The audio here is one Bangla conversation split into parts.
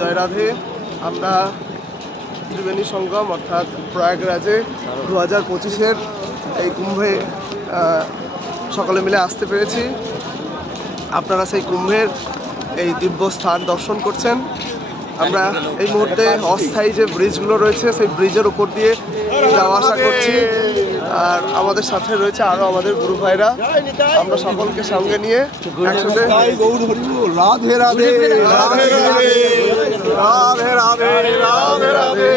জয় রাধে। আমরা ত্রিবেণী সঙ্গম অর্থাৎ প্রয়াগরাজে 2025-এর এই কুম্ভে সকলে মিলে আসতে পেরেছি। আপনারা সেই কুম্ভের এই দিব্য স্থান দর্শন করছেন। আমরা এই মুহূর্তে অস্থায়ী যে ব্রিজগুলো রয়েছে সেই ব্রিজের উপর দিয়ে যাওয়া আসা করছি। আর আমাদের সাথে রয়েছে আরও আমাদের গুরু ভাইরা। আমরা সকলকে সঙ্গে নিয়ে একসাথে রাধে রাধে রাধে রাধে রাধে রাধে রাধে।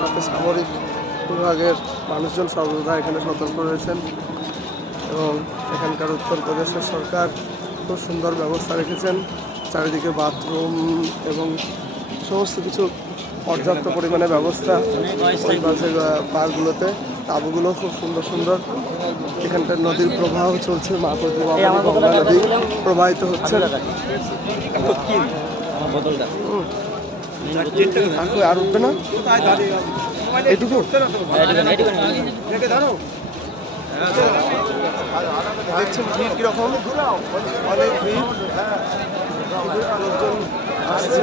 সাথে সামরিক বিভাগের মানুষজন সর্বদা এখানে সতর্ক রয়েছেন এবং এখানকার উত্তরপ্রদেশের সরকার খুব সুন্দর ব্যবস্থা রেখেছেন। চারিদিকে বাথরুম এবং সমস্ত কিছু পর্যাপ্ত পরিমাণে ব্যবস্থা। ওই পাশের পার্কগুলোতে তাঁবুগুলো খুব সুন্দর সুন্দর। এখানকার নদীর প্রবাহ চলছে, মাতৃ গঙ্গা নদী প্রবাহিত হচ্ছে। আর উঠবে না এটুকু। দেখছেন ভিড় কিরকম, অনেক ভিড়, লোকজন আসছে।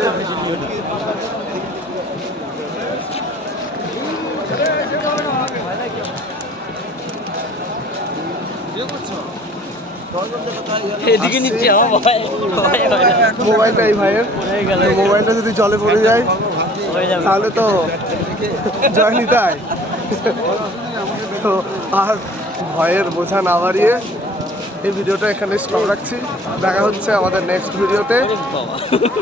এদিকে নিচ্ছে মোবাইলটা এই ভাইয়ের, মোবাইলটা যদি জলে পড়ে যায় তাহলে তো জয় নিতাই। তো আর ভয়ের বোঝা না বাড়িয়ে এই ভিডিওটা এখানে স্টপ রাখছি। দেখা হচ্ছে আমাদের নেক্সট ভিডিওতে।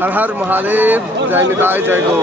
হর হর মহাদেব, জয় নিতাই, জয় গো।